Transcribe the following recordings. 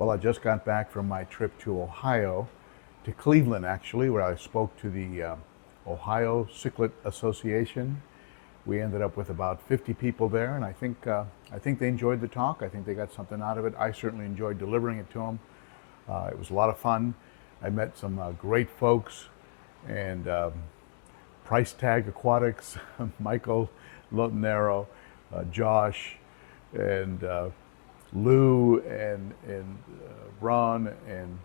Well, I just got back from my trip to Ohio, to Cleveland actually, where I spoke to the Ohio Cichlid Association. We ended up with about 50 people there, and I think they enjoyed the talk. I think they got something out of it. I certainly enjoyed delivering it to them. It was a lot of fun. I met some great folks, and Price Tag Aquatics, Michael Lotanero, Josh, and Lou, and Ron, and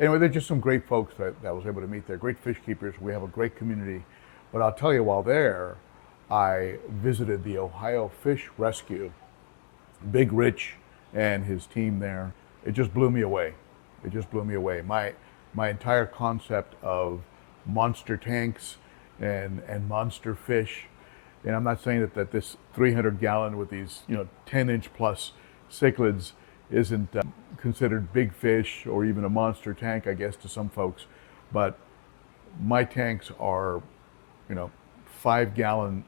anyway, they're just some great folks that I was able to meet there. Great fish keepers. We have a great community. But I'll tell you, while there, I visited the Ohio Fish Rescue. Big Rich and his team there. It just blew me away. It just blew me away. My entire concept of monster tanks and monster fish. And I'm not saying that this 300 gallon with these 10-inch plus cichlids isn't considered big fish or even a monster tank, I guess, to some folks. But my tanks are 5-gallon,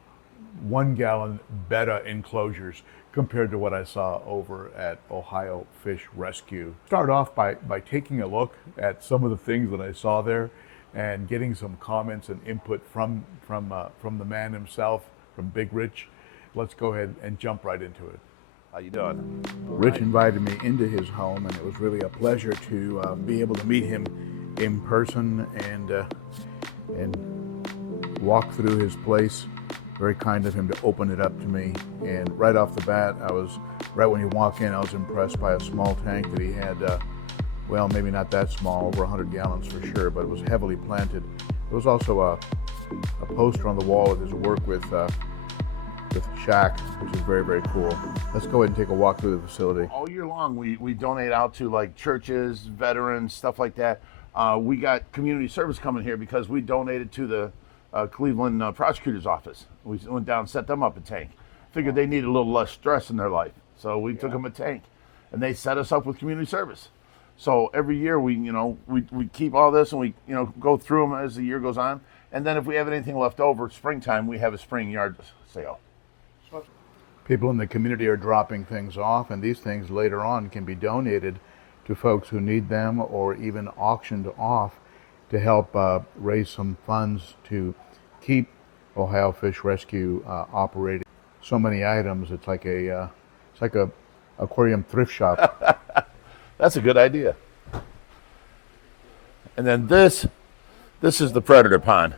1-gallon betta enclosures compared to what I saw over at Ohio Fish Rescue. Start off by taking a look at some of the things that I saw there and getting some comments and input from the man himself, from Big Rich. Let's go ahead and jump right into it. How you doing? Rich invited me into his home, and it was really a pleasure to be able to meet him in person and walk through his place. Very kind of him to open it up to me. And right off the bat, right when you walk in, I was impressed by a small tank that he had. Well, maybe not that small, over 100 gallons for sure, but it was heavily planted. There was also a poster on the wall of his work with Shack, which is very, very cool. Let's go ahead and take a walk through the facility. All year long, we donate out to like churches, veterans, stuff like that. We got community service coming here because we donated to the Cleveland prosecutor's office. We went down and set them up a tank. Figured they needed a little less stress in their life. So we took them a tank, and they set us up with community service. So every year we keep all this, and we go through them as the year goes on. And then if we have anything left over, springtime, we have a spring yard sale. People in the community are dropping things off, and these things later on can be donated to folks who need them, or even auctioned off to help raise some funds to keep Ohio Fish Rescue operating. So many items, it's like a aquarium thrift shop. That's a good idea. And then this is the predator pond.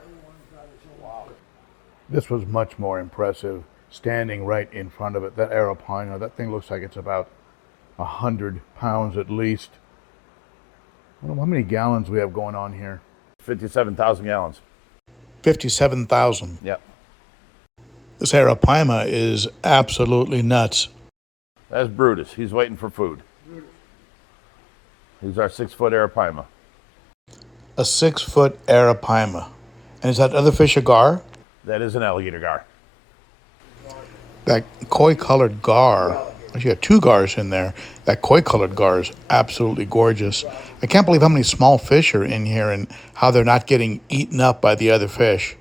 This was much more impressive, standing right in front of it. That Arapina, that thing looks like it's about 100 pounds at least. I don't know how many gallons we have going on here. 57,000 gallons. 57,000. Yep. This Arapima is absolutely nuts. That's Brutus. He's waiting for food. He's our 6-foot Arapima. A 6-foot Arapima. And is that other fish a gar? That is an alligator gar. That koi-colored gar, actually have 2 gars in there. That koi-colored gar is absolutely gorgeous. I can't believe how many small fish are in here and how they're not getting eaten up by the other fish.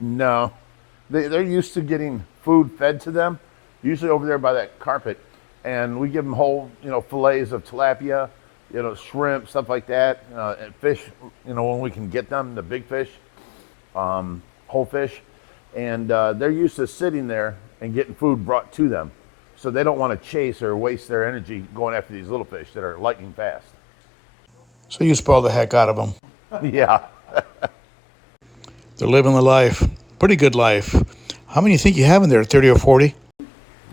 No, they're used to getting food fed to them, usually over there by that carpet. And we give them whole, fillets of tilapia, shrimp, stuff like that, and fish, when we can get them, the big fish, whole fish. And they're used to sitting there and getting food brought to them. So they don't want to chase or waste their energy going after these little fish that are lightning fast. So you spoil the heck out of them. Yeah. They're living the life. Pretty good life. How many do you think you have in there, 30 or 40?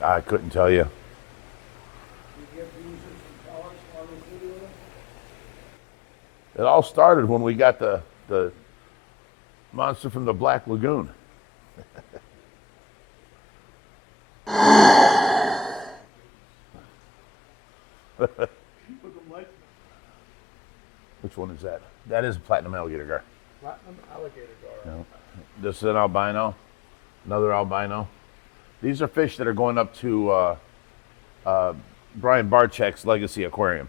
I couldn't tell you. It all started when we got the monster from the Black Lagoon. Which one is that? That is a platinum alligator gar. Platinum alligator gar. No. This is an albino, another albino. These are fish that are going up to Brian Barczyk's Legacy Aquarium.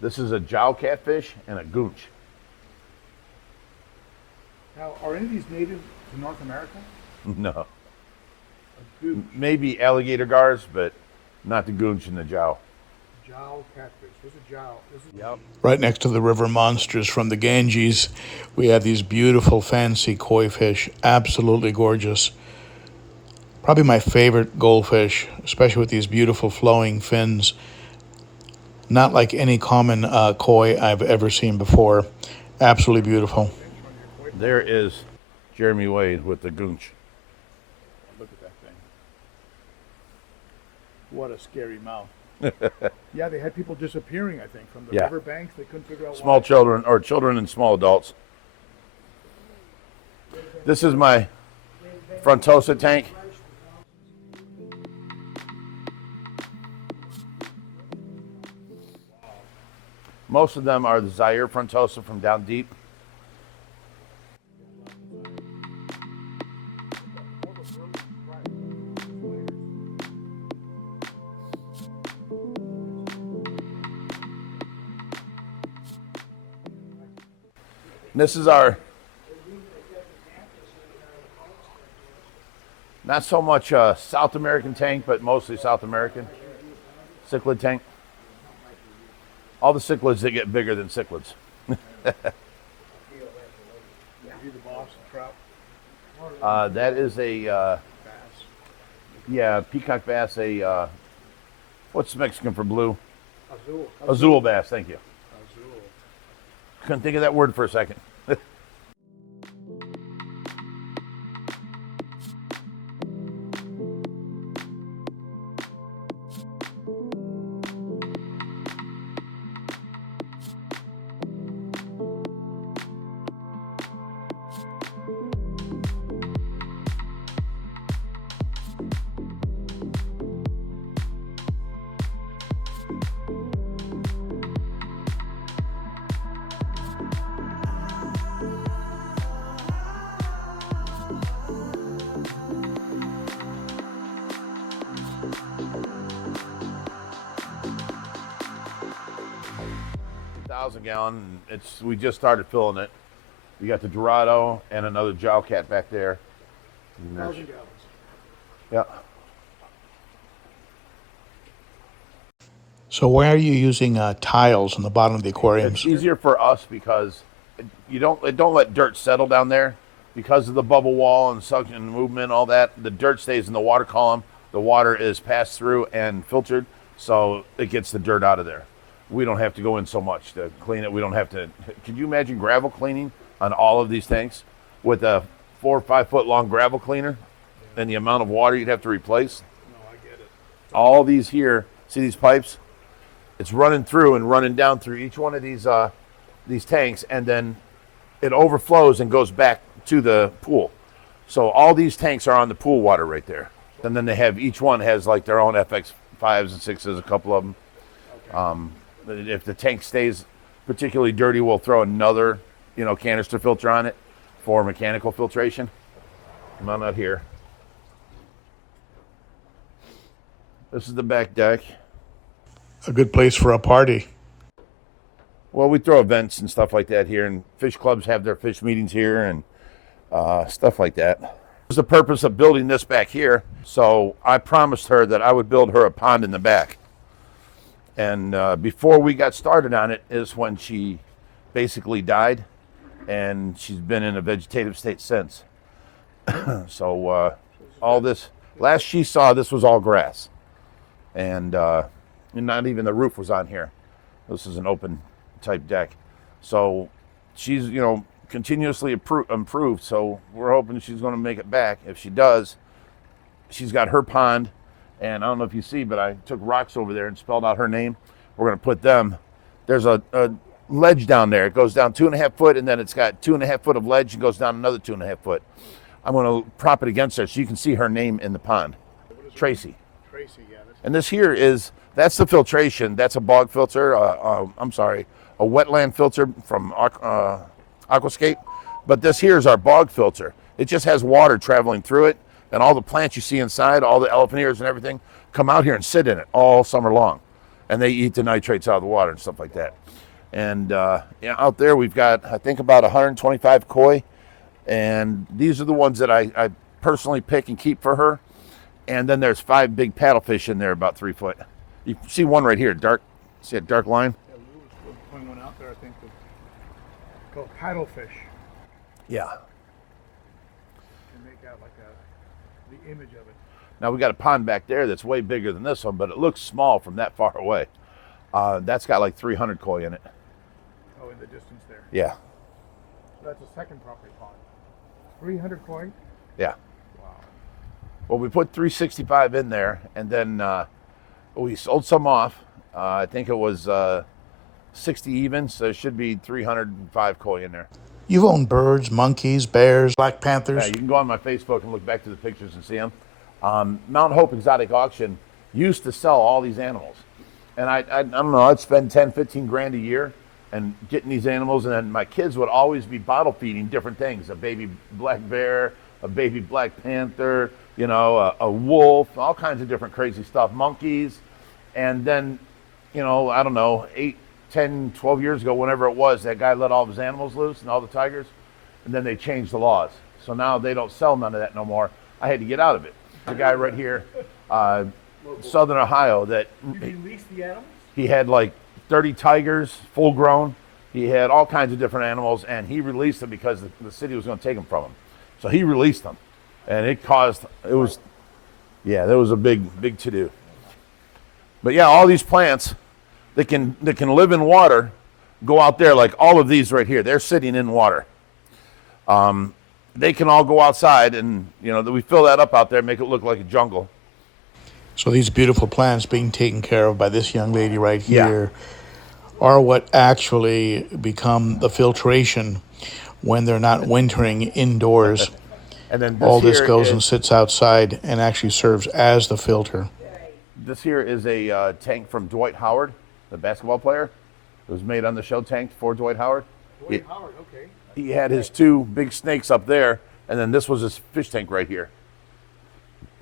This is a jowl catfish and a goonch. Now, are any of these native to North America? No. A goose, Maybe alligator gars, but not the goonch and the jow. jowl catfish. There's a jowl. Yep. Right next to the river monsters from the Ganges, we have these beautiful fancy koi fish, absolutely gorgeous. Probably my favorite goldfish, especially with these beautiful flowing fins. Not like any common koi I've ever seen before. Absolutely beautiful. There is Jeremy Wade with the goonch. Look at that thing. What a scary mouth. Yeah, they had people disappearing, I think, from the Yeah. river banks. They couldn't figure out Small why. children, or children and small adults. This is my frontosa tank. Most of them are the Zaire frontosa from down deep. This is our, not so much South American tank, but mostly South American cichlid tank. All the cichlids that get bigger than cichlids. That is a, yeah, peacock bass, what's Mexican for blue? Azul bass, thank you. Couldn't think of that word for a second. 1,000-gallon. We just started filling it. You got the Dorado and another Jowcat back there. 1,000 gallons. Yeah. So why are you using tiles on the bottom of the It's aquariums? easier for us because it don't let dirt settle down there because of the bubble wall and suction movement, all that. The dirt stays in the water column. The water is passed through and filtered, so it gets the dirt out of there. We don't have to go in so much to clean it. We don't have to. Could you imagine gravel cleaning on all of these tanks with a 4 or 5 foot long gravel cleaner and the amount of water you'd have to replace? No, I get it. All these here, see these pipes? It's running through and running down through each one of these tanks, and then it overflows and goes back to the pool. So all these tanks are on the pool water right there. And then they have, each one has like their own FX5s and 6s, a couple of them. Okay. If the tank stays particularly dirty, we'll throw another, canister filter on it for mechanical filtration. Come on out here. This is the back deck. A good place for a party. Well, we throw events and stuff like that here, and fish clubs have their fish meetings here and stuff like that. That was the purpose of building this back here. So I promised her that I would build her a pond in the back. And before we got started on it is when she basically died, and she's been in a vegetative state since. So all this, last she saw, this was all grass. And not even the roof was on here. This is an open type deck. So she's, continuously improved. So we're hoping she's going to make it back. If she does, she's got her pond. And I don't know if you see, but I took rocks over there and spelled out her name. We're going to put them. There's a ledge down there. It goes down 2.5 foot, and then it's got 2.5 foot of ledge and goes down another 2.5 foot. I'm going to prop it against her so you can see her name in the pond. Tracy. Tracy, yeah. And this here that's the filtration. That's a bog filter. A wetland filter from Aquascape. But this here is our bog filter. It just has water traveling through it, and all the plants you see inside, all the elephant ears and everything, come out here and sit in it all summer long. And they eat the nitrates out of the water and stuff like that. And out there we've got, I think, about 125 koi. And these are the ones that I personally pick and keep for her. And then there's 5 big paddlefish in there about 3 foot. You see one right here, dark, see a dark line? Yeah, Lou was putting one out there, I think, called paddlefish. Yeah. And make out like the image of it. Now we got a pond back there that's way bigger than this one, but it looks small from that far away. That's got like 300 koi in it. Oh, in the distance there. Yeah. So that's a second property pond. 300 koi? Yeah. Wow. Well, we put 365 in there, and then we sold some off. I think it was 60 even, so there should be 305 koi in there. You've owned birds, monkeys, bears, black Yeah, panthers. you can go on my Facebook and look back to the pictures and see them. Mount Hope Exotic Auction used to sell all these animals. And I don't know, I'd spend 10, 15 grand a year and getting these animals, and then my kids would always be bottle feeding different things, a baby black bear, a baby black panther, you know, a wolf, all kinds of different crazy stuff, monkeys. And then, you know, I don't know, 8, 10, 12 years ago, whenever it was, that guy let all of his animals loose and all the tigers, and then they changed the laws. So now they don't sell none of that no more. I had to get out of it. The guy right here, Southern Ohio, that You release the animals? he had like 30 tigers, full grown. He had all kinds of different animals, and he released them because the city was going to take them from him. So he released them, and it was, yeah, there was a big to do. But yeah, all these plants that can live in water go out there, like all of these right here. They're sitting in water. They can all go outside, and you know, we fill that up out there, make it look like a jungle. So these beautiful plants being taken care of by this young lady right Yeah. here are what actually become the filtration when they're not wintering indoors. And then All this here goes is- and sits outside and actually serves as the filter. This here is a tank from Dwight Howard, the basketball player. It was made on the show tank for Dwight Howard. Dwight Howard, okay. He had his 2 big snakes up there, and then this was his fish tank right here.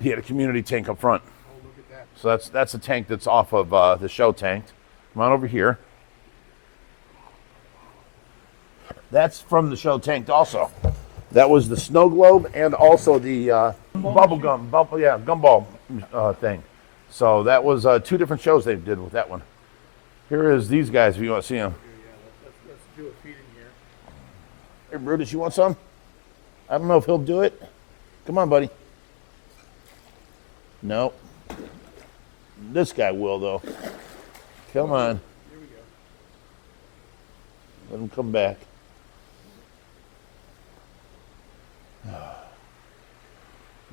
He had a community tank up front. Oh, look at that. So that's a tank that's off of the show tank. Come on over here. That's from the show tank also. That was the snow globe and also the gumball thing. So that was 2 different shows they did with that one. Here is these guys if you want to see them. Let's do a feeding here. Hey, Brutus, you want some? I don't know if he'll do it. Come on, buddy. No. This guy will, though. Come on. Here we go. Let him come back.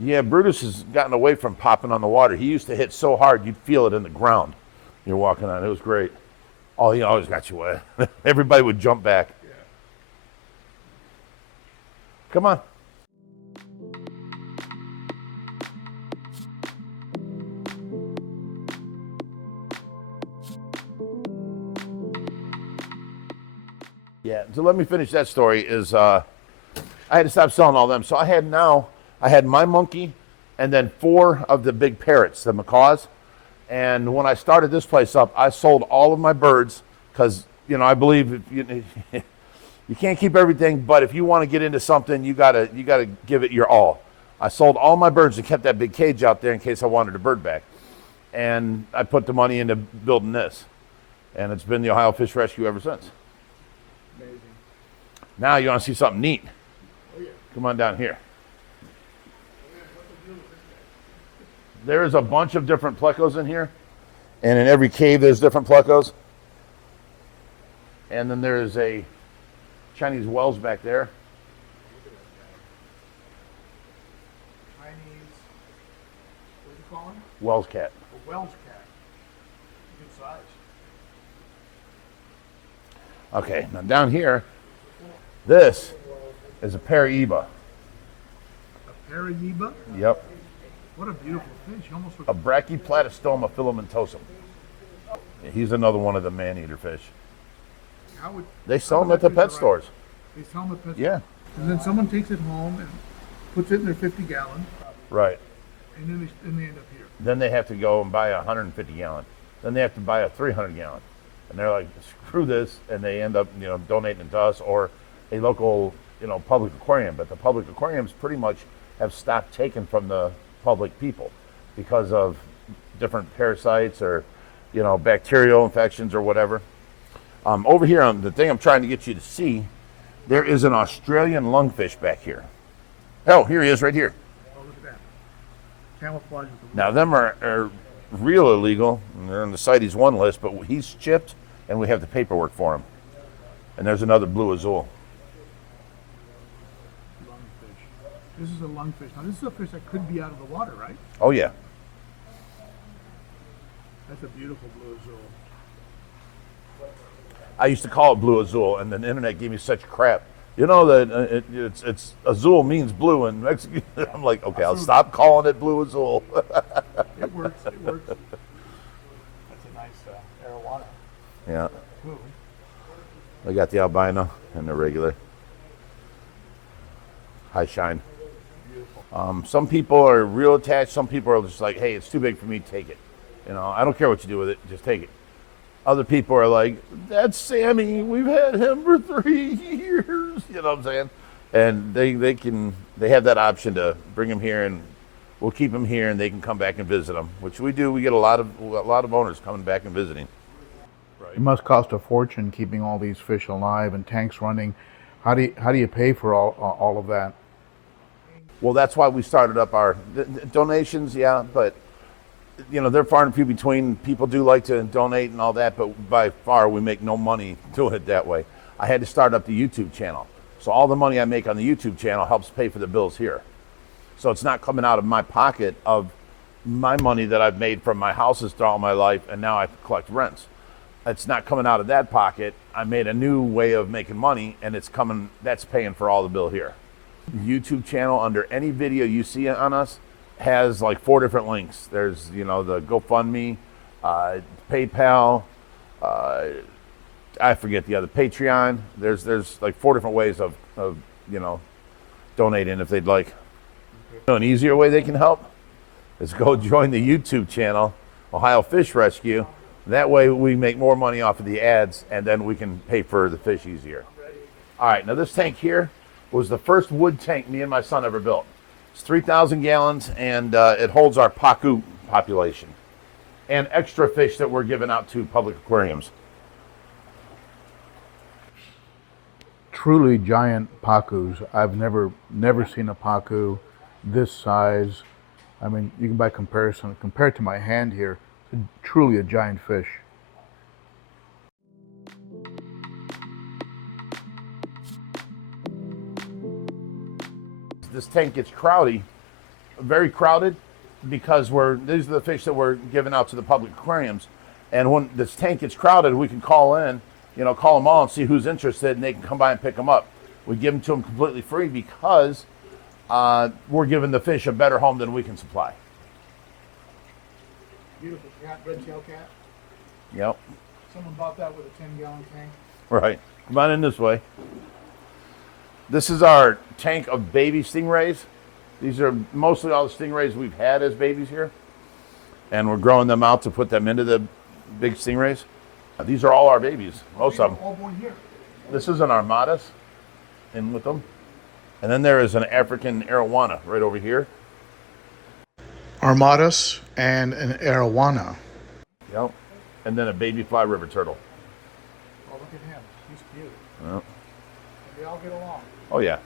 Yeah, Brutus has gotten away from popping on the water. He used to hit so hard you'd feel it in the ground. You're walking on. It was great. Oh, he always got you wet. Everybody would jump back. Yeah. Come on. Yeah, so let me finish that story is I had to stop selling all them. So I had my monkey and then 4 of the big parrots, the macaws. And when I started this place up, I sold all of my birds because, you know, I believe you can't keep everything, but if you want to get into something, you gotta give it your all. I sold all my birds and kept that big cage out there in case I wanted a bird back. And I put the money into building this. And it's been the Ohio Fish Rescue ever since. Amazing. Now you want to see something neat. Oh, yeah. Come on down here. There is a bunch of different plecos in here. And in every cave there's different plecos. And then there is a Chinese Wells back there. Chinese, what do you call him? Wells cat. A Welsh cat. Good size. Okay, now down here, this is a Paraíba. A Paraíba? Yep. What a beautiful fish. He almost looks A Brachyplatystoma filamentosum. Yeah, he's another one of the man-eater fish. how would They sell how them would at the that pet fish stores. arrive? They sell them at pet Yeah, And then someone takes it home and puts it in their 50-gallon, right. and then they end up here. Then they have to go and buy a 150-gallon. Then they have to buy a 300-gallon. And they're like, screw this, and they end up, you know, donating it to us or a local public aquarium, but the public aquariums pretty much have stopped taking from the public people because of different parasites or, bacterial infections or whatever. Over here on the thing I'm trying to get you to see, there is an Australian lungfish back here. Oh, here he is right here. Oh, look at that. Camouflage. Now, them are real illegal, and they're on the CITES 1 list, but he's chipped, and we have the paperwork for him. And there's another blue azul. Lungfish. This is a lungfish. Now, this is a fish that could be out of the water, right? Oh, yeah. That's a beautiful blue azul. I used to call it blue azul, and then the internet gave me such crap. You know that it's azul means blue in Mexican. I'm like, okay, I'll stop calling it blue azul. It works. It works. That's a nice arowana. Yeah. Ooh. I got the albino and the regular. High shine. Beautiful. Some people are real attached. Some people are just like, hey, it's too big for me, take it. I don't care what you do with it, just take it. Other people are like, that's Sammy, we've had him for 3 years. You know what I'm saying? And they have that option to bring him here, and we'll keep him here, and they can come back and visit him, which we do. We get a lot of owners coming back and visiting. It must cost a fortune keeping all these fish alive and tanks running. How do you pay for all of that? Well, that's why we started up our donations, yeah, but they're far and few between. People do like to donate and all that, but by far we make no money doing it that way. I had to start up the YouTube channel. So all the money I make on the YouTube channel helps pay for the bills here. So it's not coming out of my pocket of my money that I've made from my houses throughout my life, and now I collect rents. It's not coming out of that pocket. I made a new way of making money, and that's paying for all the bill here. YouTube channel, under any video you see on us, has like 4 different links. There's, the GoFundMe, PayPal, I forget the other, Patreon. There's like 4 different ways of donating if they'd like. An easier way they can help is go join the YouTube channel, Ohio Fish Rescue. That way we make more money off of the ads, and then we can pay for the fish easier. All right, now this tank here was the first wood tank me and my son ever built. It's 3,000 gallons, and it holds our pacu population and extra fish that we're giving out to public aquariums. Truly giant pacus. I've never seen a pacu this size. I mean, you can by comparison, compared to my hand here, it's truly a giant fish. This tank gets very crowded, because these are the fish that we're giving out to the public aquariums. And when this tank gets crowded, we can call them all and see who's interested, and they can come by and pick them up. We give them to them completely free because we're giving the fish a better home than we can supply. Beautiful cat, red-tailed cat. Yep. Someone bought that with a 10-gallon tank. Right. Come on in this way. This is our tank of baby stingrays. These are mostly all the stingrays we've had as babies here. And we're growing them out to put them into the big stingrays. These are all our babies, most of them. All born here. This is an armadas in with them. And then there is an African arowana right over here. Armadas and an arowana. Yep. And then a baby fly river turtle. Oh, look at him. He's cute. Yep. They all get along. Oh, yeah.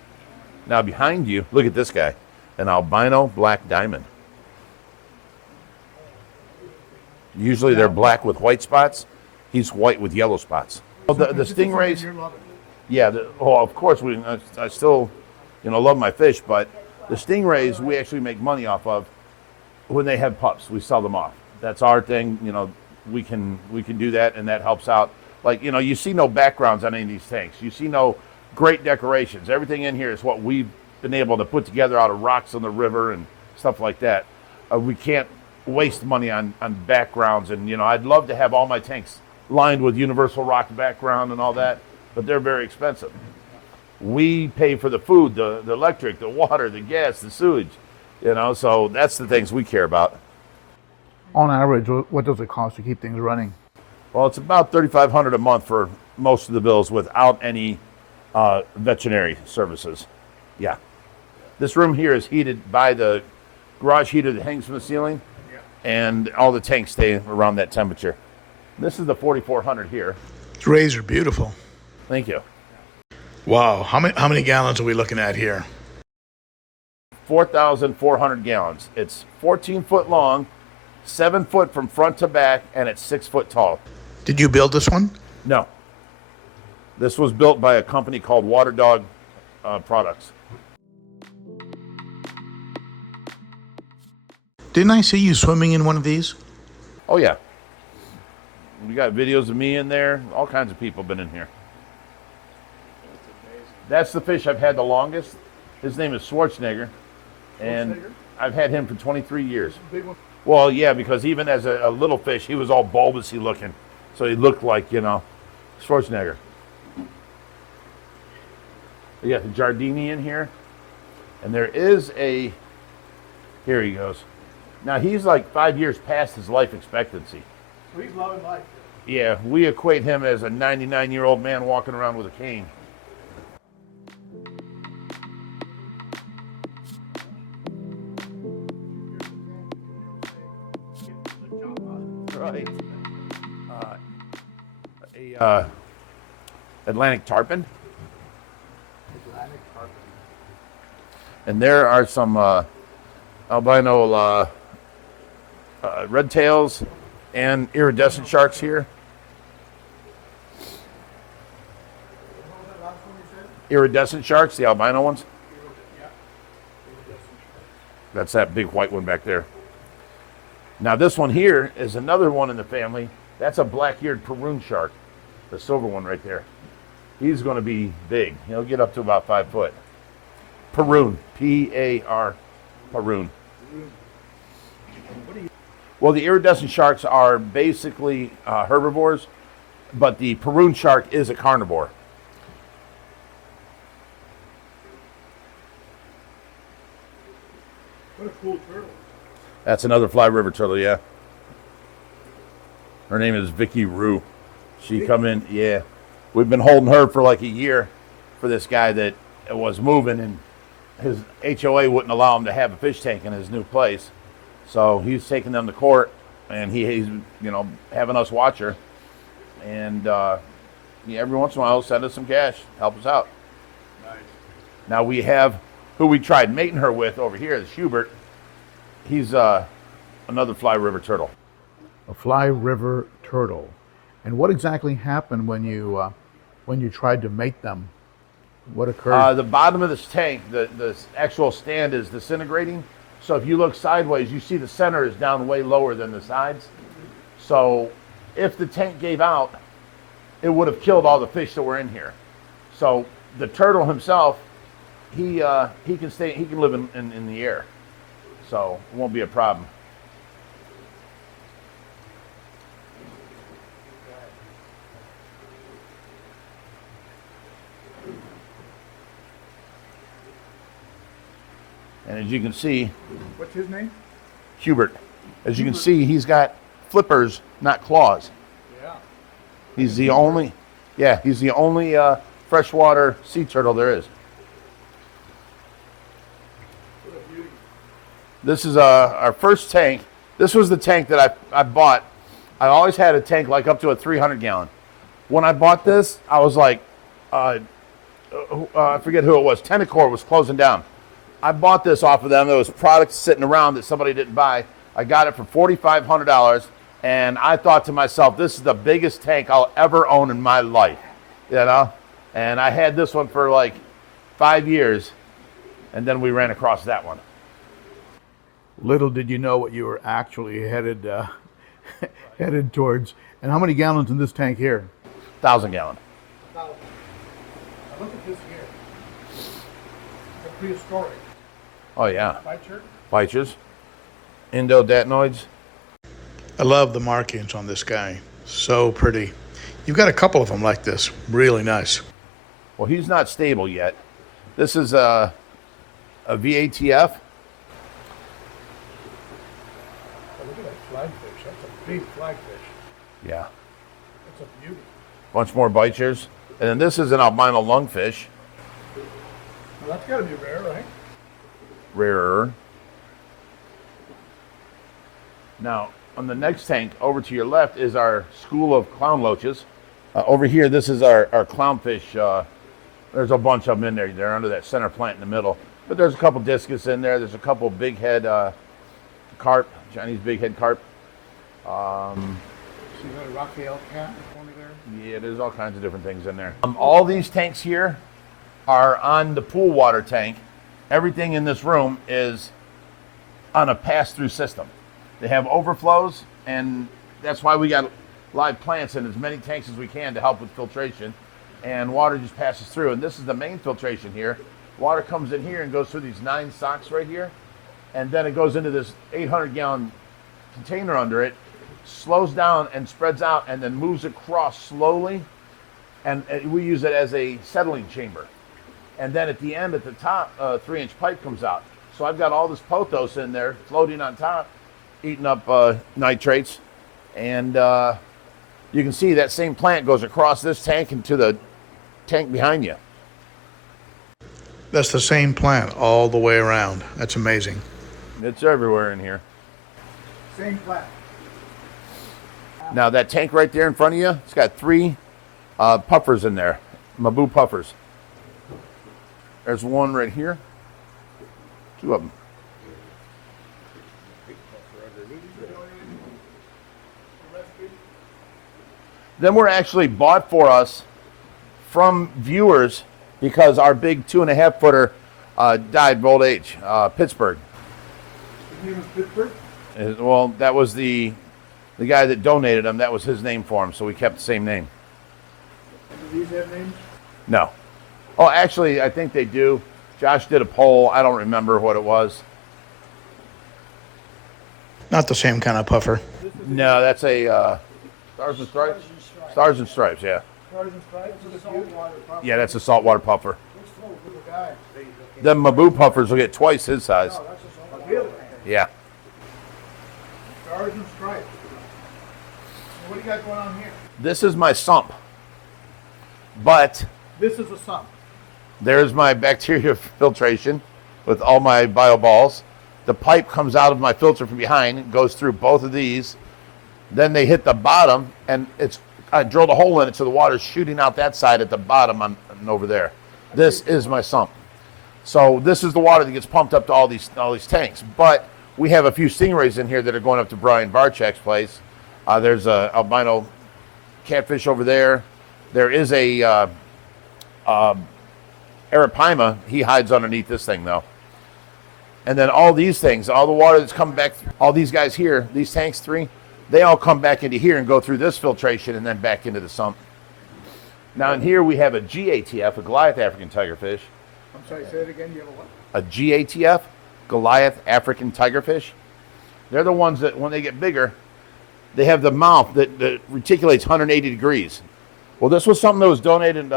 Now behind you, look at this guy. An albino black diamond. Usually they're black with white spots. He's white with yellow spots. Well, the stingrays, yeah, of course, I still, love my fish, but the stingrays we actually make money off of when they have pups. We sell them off. That's our thing. We can do that, and that helps out. Like, you see no backgrounds on any of these tanks. You see no great decorations. Everything in here is what we've been able to put together out of rocks on the river and stuff like that. We can't waste money on backgrounds, and I'd love to have all my tanks lined with universal rock background and all that, but they're very expensive. We pay for the food, the electric, the water, the gas, the sewage, so that's the things we care about. On average, what does it cost to keep things running? Well, it's about $3,500 a month for most of the bills without any Veterinary services. Yeah. This room here is heated by the garage heater that hangs from the ceiling, and all the tanks stay around that temperature. This is the 4400 here. These rays are beautiful. Thank you. Wow. How many gallons are we looking at here? 4,400 gallons. It's 14 foot long, 7 foot from front to back, and it's 6 foot tall. Did you build this one? No. This was built by a company called Water Dog Products. Didn't I see you swimming in one of these? Oh, yeah. We got videos of me in there. All kinds of people been in here. That's the fish I've had the longest. His name is Schwarzenegger. And I've had him for 23 years. Big one. Well, yeah, because even as a little fish, he was all bulbousy looking. So he looked like, Schwarzenegger. We got the Giardini in here. And there is a... Here he goes. Now, he's like 5 years past his life expectancy. So he's loving life. Yeah, we equate him as a 99-year-old man walking around with a cane. Right. Atlantic tarpon. And there are some albino red tails and iridescent sharks here. Iridescent sharks, the albino ones. That's that big white one back there. Now this one here is another one in the family. That's a black-eared Peroon shark, the silver one right there. He's going to be big. He'll get up to about 5 foot. Peroon, P-A-R, Peroon. Well, the iridescent sharks are basically herbivores, but the Peroon shark is a carnivore. What a cool turtle. That's another fly river turtle, yeah. Her name is Vicky Rue. She come in, yeah. We've been holding her for like a year for this guy that was moving, and his HOA wouldn't allow him to have a fish tank in his new place. So he's taking them to court, and he's having us watch her. And every once in a while he'll send us some cash, help us out. Nice. Now we have who we tried mating her with over here, is Hubert. He's another fly river turtle. A fly river turtle. And what exactly happened when you tried to mate them? What occurred? The bottom of this tank, the actual stand is disintegrating. So if you look sideways, you see the center is down way lower than the sides. So if the tank gave out, it would have killed all the fish that were in here. So the turtle himself, he can live in the air. So it won't be a problem. And as you can see, What's his name? Hubert, as you can see, he's got flippers, not claws. Yeah. He's the only freshwater sea turtle there is. This is our first tank. This was the tank that I bought. I always had a tank like up to a 300 gallon. When I bought this, I was like, I forget who it was. Tenacor was closing down. I bought this off of them. There was products sitting around that somebody didn't buy. I got it for $4,500, and I thought to myself, this is the biggest tank I'll ever own in my life, And I had this one for like 5 years, and then we ran across that one. Little did you know what you were actually headed towards. And how many gallons in this tank here? 1,000 gallon. Now look at this here. It's prehistoric. Oh yeah. Bichir? Bichers. Endodactyloids. I love the markings on this guy. So pretty. You've got a couple of them like this. Really nice. Well, he's not stable yet. This is a VATF. Oh, look at that flagfish. That's a big flagfish. Yeah. That's a beauty. Bunch more bichers. And then this is an albino lungfish. Well, that's got to be rare, right? Rarer. Now, on the next tank, over to your left, is our school of clown loaches. Over here, this is our clownfish. There's a bunch of them in there. They're under that center plant in the middle. But there's a couple discus in there. There's a couple big head carp, Chinese big head carp. See that Raphael cat for me there? Yeah, there's all kinds of different things in there. All these tanks here are on the pool water tank. Everything in this room is on a pass-through system. They have overflows, and that's why we got live plants in as many tanks as we can to help with filtration. And water just passes through. And this is the main filtration here. Water comes in here and goes through these 9 socks right here. And then it goes into this 800-gallon container under it, slows down and spreads out, and then moves across slowly. And we use it as a settling chamber. And then at the end, at the top, a 3-inch pipe comes out. So I've got all this pothos in there floating on top, eating up nitrates. And you can see that same plant goes across this tank into the tank behind you. That's the same plant all the way around. That's amazing. It's everywhere in here. Same plant. Now that tank right there in front of you, it's got 3 puffers in there, Mabu puffers. There's one right here, 2 of them. Then we're actually bought for us from viewers because our big 2.5 footer died of old age, Pittsburgh. His name is Pittsburgh? Well, that was the guy that donated them. That was his name for him, so we kept the same name. Do these have names? No. Oh, actually, I think they do. Josh did a poll. I don't remember what it was. Not the same kind of puffer. No, that's a Stars and Stripes? Stars and Stripes, yeah. Stars and Stripes? Saltwater puffer. Yeah, that's a saltwater puffer. Which float with the guy? The Mabu puffers will get twice his size. Oh, that's a saltwater. Really? Yeah. Stars and Stripes. What do you got going on here? This is my sump. But This is a sump. there's my bacteria filtration with all my bio balls. The pipe comes out of my filter from behind, goes through both of these. Then they hit the bottom, and I drilled a hole in it so the water's shooting out that side at the bottom and over there. This is my sump. So this is the water that gets pumped up to all these tanks. But we have a few stingrays in here that are going up to Brian Varchek's place. There's a albino catfish over there. There is a arapaima. He hides underneath this thing, though. And then all these things, all the water that's coming back, all these guys here, these tanks, 3, they all come back into here and go through this filtration and then back into the sump. Now in here we have a GATF, a Goliath African tigerfish. I'm sorry, say it again. You have a what? A GATF, Goliath African tigerfish. They're the ones that when they get bigger, they have the mouth that reticulates 180 degrees. Well, this was something that was donated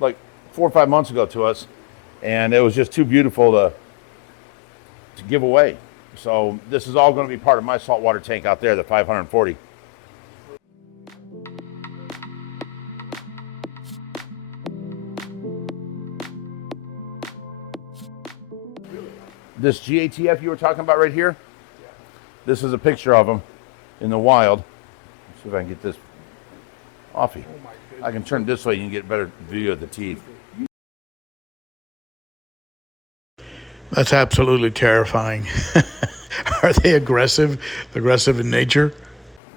like 4 or 5 months ago to us, and it was just too beautiful to give away. So this is all going to be part of my saltwater tank out there, the 540. This GATF you were talking about right here, this is a picture of him in the wild. Let's see if I can get this offy. I can turn it this way, you can get a better view of the teeth. That's absolutely terrifying. Are they aggressive? Aggressive in nature?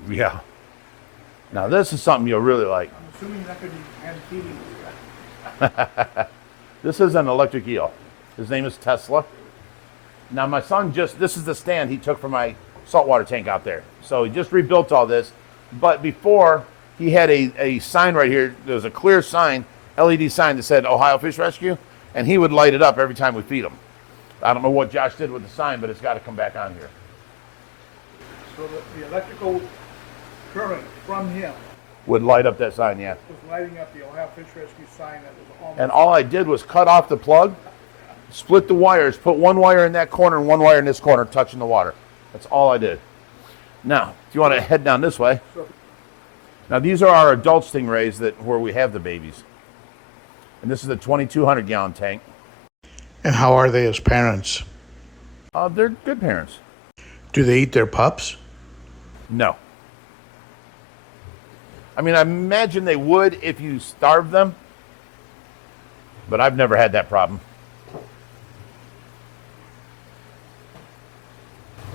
Yeah. Now this is something you'll really like. I'm assuming that could be hand-feeding. This is an electric eel. His name is Tesla. Now my son this is the stand he took for my saltwater tank out there. So he just rebuilt all this. But before, he had a sign right here. There was a clear sign, LED sign that said Ohio Fish Rescue, and he would light it up every time we feed him. I don't know what Josh did with the sign, but it's got to come back on here. So the electrical current from him Would light up that sign, yeah. was lighting up the Ohio Fish Rescue sign that was almost... And all I did was cut off the plug, split the wires, put one wire in that corner and one wire in this corner touching the water. That's all I did. Now, if you want to head down this way. Now, these are our adult stingrays where we have the babies. And this is a 2,200 gallon tank. And how are they as parents? They're good parents. Do they eat their pups? No. I mean, I imagine they would if you starved them, but I've never had that problem.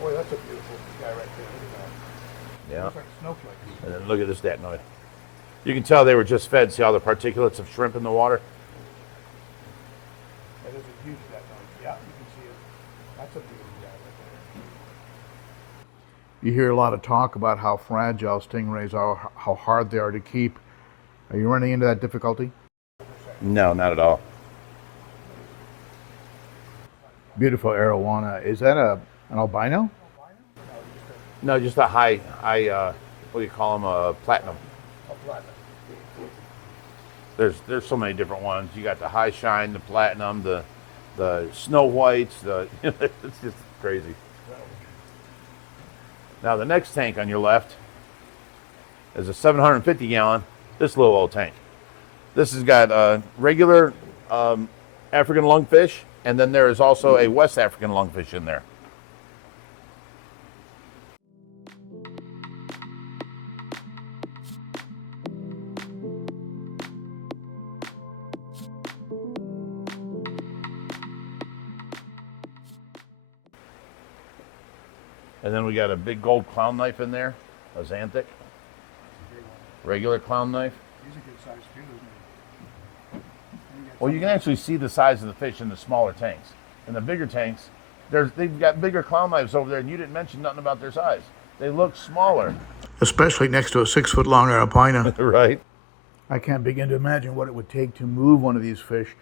Boy, that's a beautiful guy right there. Look at that. Yeah. Looks like snowflakes. And then look at this datnoid. You can tell they were just fed. See all the particulates of shrimp in the water? That is a huge datnoid. Yeah, you can see it. That's a beautiful guy right there. You hear a lot of talk about how fragile stingrays are, how hard they are to keep. Are you running into that difficulty? No, not at all. Beautiful arowana. Is that an albino? No, just a high, what do you call them? Platinum. There's so many different ones. You got the high shine, the platinum, the snow whites. It's just crazy. Now the next tank on your left is a 750 gallon. This little old tank. This has got regular African lungfish, and then there is also a West African lungfish in there. And then we got a big gold clown knife in there, a xanthic. Regular clown knife. These are good sized too, isn't it? Well, you can actually see the size of the fish in the smaller tanks. In the bigger tanks, they've got bigger clown knives over there, and you didn't mention nothing about their size. They look smaller. Especially next to a 6 foot long albino. Right. I can't begin to imagine what it would take to move one of these fish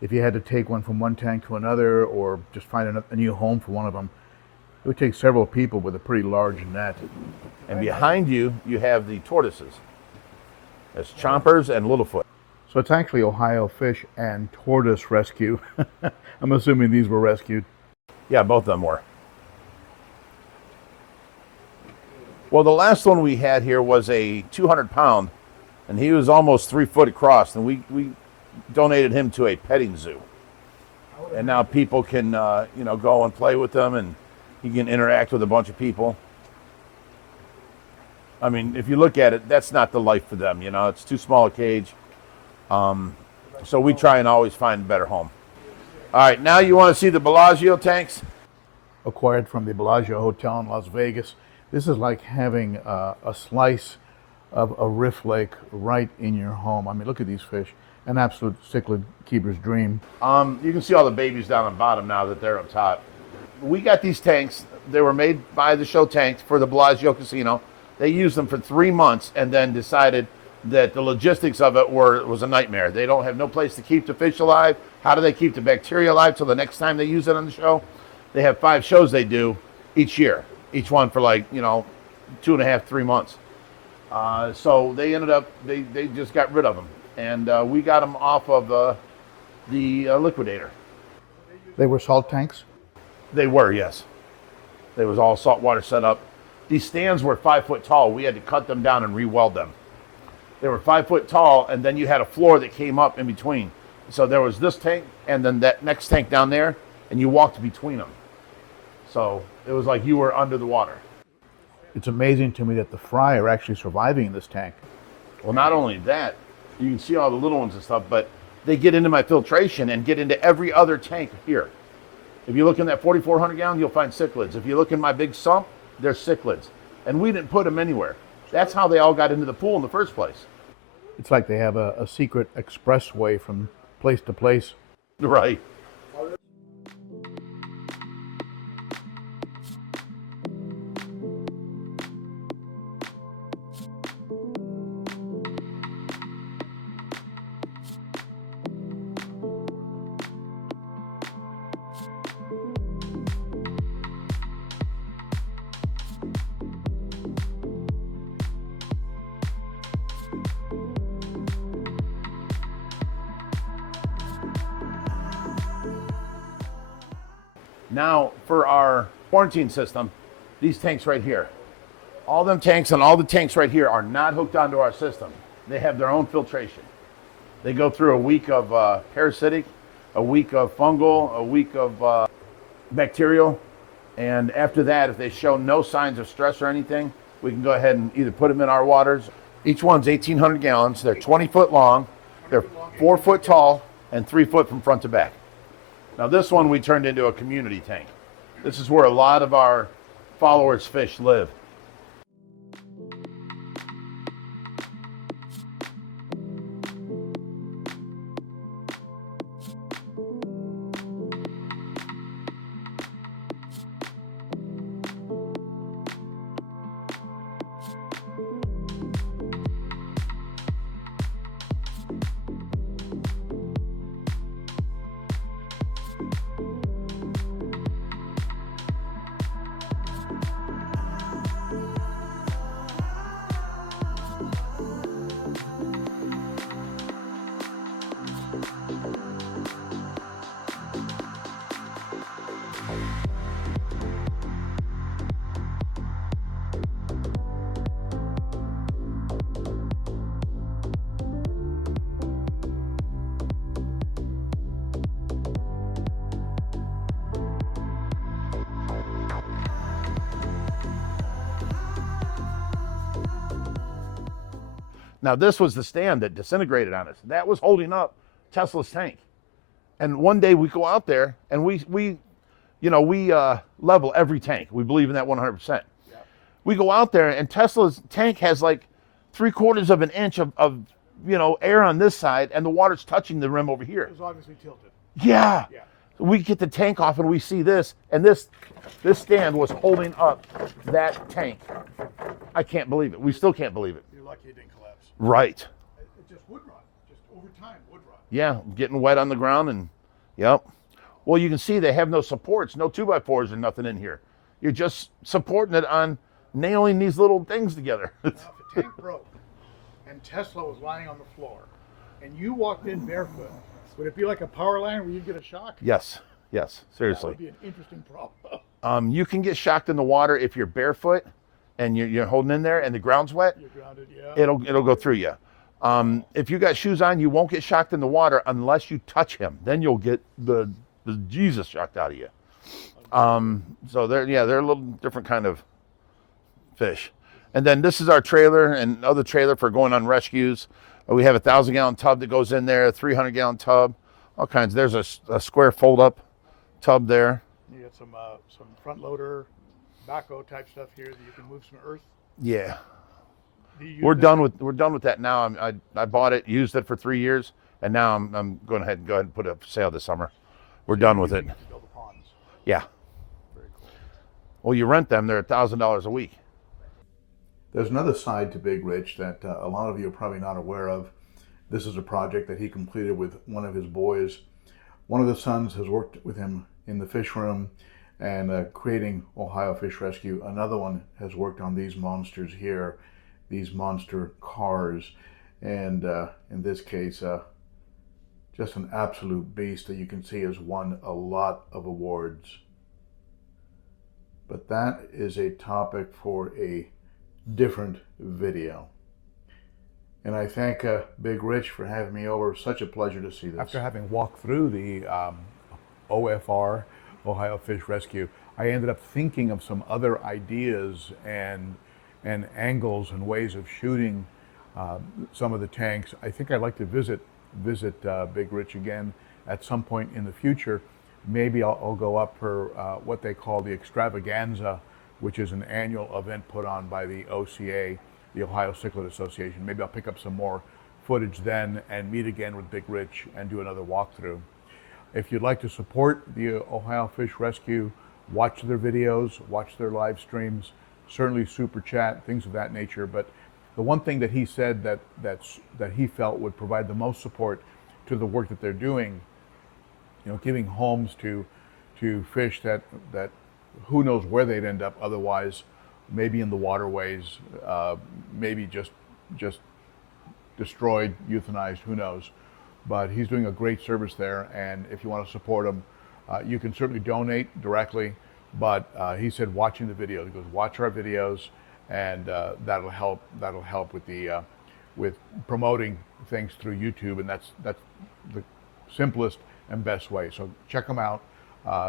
if you had to take one from one tank to another or just find a new home for one of them. It would take several people with a pretty large net. And behind you, you have the tortoises. There's chompers and littlefoot. So it's actually Ohio Fish and Tortoise Rescue. I'm assuming these were rescued. Yeah, both of them were. Well, the last one we had here was a 200-pound, and he was almost 3 foot across, and we donated him to a petting zoo. And now people can, go and play with them, and he can interact with a bunch of people. I mean, if you look at it, that's not the life for them, It's too small a cage. So we try and always find a better home. All right, now you want to see the Bellagio tanks? Acquired from the Bellagio Hotel in Las Vegas. This is like having a slice of a Riff Lake right in your home. I mean, look at these fish. An absolute cichlid keeper's dream. You can see all the babies down on the bottom now that they're up top. We got these tanks. They were made by the show tanks for the Bellagio Casino. They used them for 3 months and then decided that the logistics of it was a nightmare. They don't have no place to keep the fish alive. How do they keep the bacteria alive till the next time they use it on the show? They have 5 shows they do each year, each one for 2.5, 3 months. So they ended up, they just got rid of them. And we got them off of the liquidator. They were salt tanks? They were, yes. They was all saltwater set up. These stands were 5 foot tall. We had to cut them down and re-weld them. They were 5 foot tall, and then you had a floor that came up in between. So there was this tank, and then that next tank down there, and you walked between them. So it was like you were under the water. It's amazing to me that the fry are actually surviving in this tank. Well, not only that, you can see all the little ones and stuff, but they get into my filtration and get into every other tank here. If you look in that 4,400 gallon, you'll find cichlids. If you look in my big sump, there's cichlids. And we didn't put them anywhere. That's how they all got into the pool in the first place. It's like they have a secret expressway from place to place. Right. Now, for our quarantine system, these tanks right here, all them tanks and all the tanks right here are not hooked onto our system. They have their own filtration. They go through a week of parasitic, a week of fungal, a week of bacterial, and after that, if they show no signs of stress or anything, we can go ahead and either put them in our waters. Each one's 1,800 gallons. They're 20 foot long. They're 4 foot tall and 3 foot from front to back. Now this one we turned into a community tank. This is where a lot of our followers' fish live. Now this was the stand that disintegrated on us. That was holding up Tesla's tank. And one day we go out there and we level every tank. We believe in that 100%. Yeah. We go out there and Tesla's tank has like 3/4 of an inch of air on this side, and the water's touching the rim over here. It was obviously tilted. Yeah. We get the tank off and we see this, and this stand was holding up that tank. I can't believe it. We still can't believe it. You're lucky it didn't collapse. Right. It just wood rot. Just over time, wood rot. Yeah, getting wet on the ground, and yep. Well, you can see they have no supports, no 2x4s or nothing in here. You're just supporting it on nailing these little things together. Now, if the tank broke and Tesla was lying on the floor and you walked in barefoot, would it be like a power line where you'd get a shock? Yes, That seriously. would be an interesting problem. You can get shocked in the water if you're barefoot and you're holding in there and the ground's wet. You're grounded, yeah. It'll go through you. If you got shoes on, you won't get shocked in the water unless you touch him. Then you'll get the Jesus shocked out of you. So they're a little different kind of fish. And then this is our trailer and other trailer for going on rescues. We have a 1,000-gallon tub that goes in there, a 300-gallon tub, all kinds. There's a square fold-up tub there. You got some front loader, backhoe type stuff here that you can move some earth. Yeah. We're done with that now. I bought it, used it for 3 years, and now I'm going ahead and put it up for sale this summer. We're done with it. To build the ponds. Yeah. Very cool. Well, you rent them; they're $1,000 a week. There's another side to Big Rich that a lot of you are probably not aware of. This is a project that he completed with one of his boys. One of the sons has worked with him in the fish room and creating Ohio Fish Rescue. Another one has worked on these monsters here, these monster cars. And in this case, just an absolute beast that you can see has won a lot of awards. But that is a topic for a different video. And I thank Big Rich for having me over. Such a pleasure to see this. After having walked through the OFR, Ohio Fish Rescue, I ended up thinking of some other ideas and angles and ways of shooting some of the tanks. I think I'd like to visit Big Rich again at some point in the future. Maybe I'll go up for what they call the extravaganza, which is an annual event put on by the OCA, the Ohio Cichlid Association. Maybe I'll pick up some more footage then and meet again with Big Rich and do another walkthrough. If you'd like to support the Ohio Fish Rescue, watch their videos, watch their live streams, certainly super chat, things of that nature. But the one thing that he said that he felt would provide the most support to the work that they're doing, giving homes to fish that who knows where they'd end up otherwise, maybe in the waterways, maybe just destroyed, euthanized, who knows. But he's doing a great service there, and if you want to support him, you can certainly donate directly, but he said watching the videos. He goes, watch our videos, and that'll help with the with promoting things through YouTube, and that's the simplest and best way. So check them out.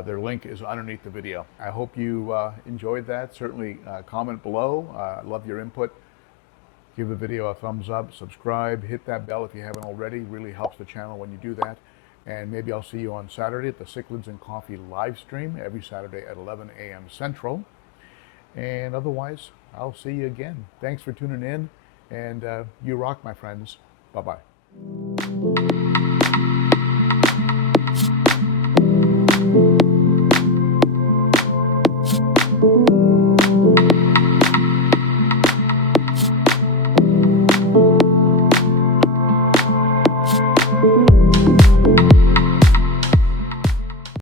Their link is underneath the video. I hope you enjoyed that. Certainly comment below. I love your input. Give the video a thumbs up, subscribe, hit that bell if you haven't already. Really helps the channel when you do that. And maybe I'll see you on Saturday at the Cichlids Coffee live stream every Saturday at 11 a.m. Central. And otherwise, I'll see you again. Thanks for tuning in, and you rock, my friends. Bye-bye.